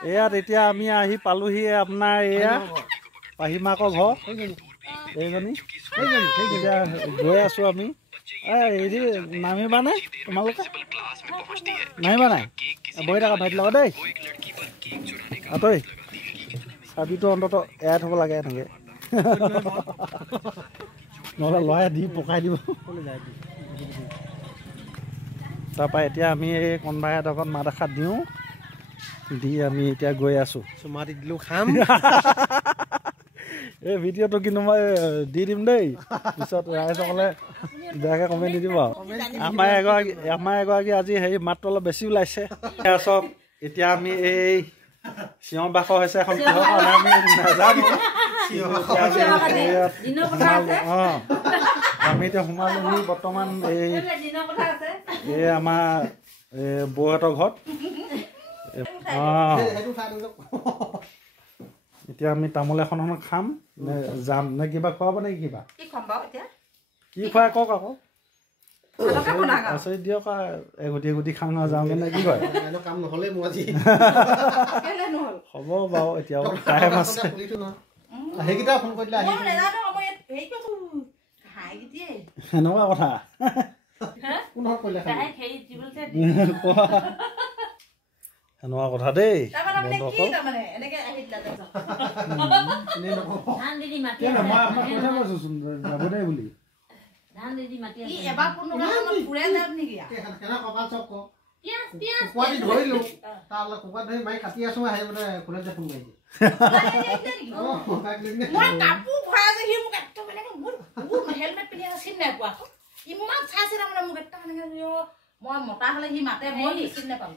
ইয়াত এতিয়া আমি আহি পালোহি আপোনাৰ এয়া পাহিমাকৰ ঘৰ এইজনী এতিয়া গৈ আছো আমি হেৰি নামিবানে তোমালোকে নামিবা নাই বহি থাকা ভাইটিৰ লগত দেই আঁতৰি চাবিটো অন্তত এৰাই থ'ব লাগে এনেকৈ নহ'লে ল'ৰাই দি পকাই দিব তাৰপৰা এতিয়া আমি এই কোনোবাই এডোখৰত মাত এষাৰ দিওঁ দি আমি এতিয়া গৈ আছোঁ মাতি দিলোঁ খাম এই ভিডিঅ'টো কিন্তু মই দি দিম দেই পিছত ৰাইজসকলে বেয়াকৈ কমেণ্ট নিদিব আমাৰ এগৰাকী আজি হেৰি মাতটো অলপ বেছি ওলাইছে চব এতিয়া আমি এই চিঞৰ বাখৰ হৈছে এখন কিহৰ কাৰণে আমি নাজানো অঁ আমি এতিয়া সোমালোহি বৰ্তমান এই আমাৰ বৌহঁতৰ ঘৰত অঁ এতিয়া আমি তামোল এখন খাম নে যাম নে কিবা খুৱাব নে কিবা কি খুৱাই কওক আকৌ আচৰিত দিয়ক এগুটি খাওঁ যাওঁগে নে কি কয় কাম নহ'লে মোৰ আজি হ'ব বাৰু এতিয়াও টাইম আছে সেইকেইটা ফোন কৰি দিলে সেনেকুৱা কথা সেনেকুৱা কথা দেই যাব দেই বুলি ধৰিলো কুকুৰা ধৰি মাৰি কাটি আছো আহি মানে কোনে ফোন মাৰি ইমান চাইছে তাৰমানে মোক এটা মই মতা হলে সি মাতে মই চিনি নাপাম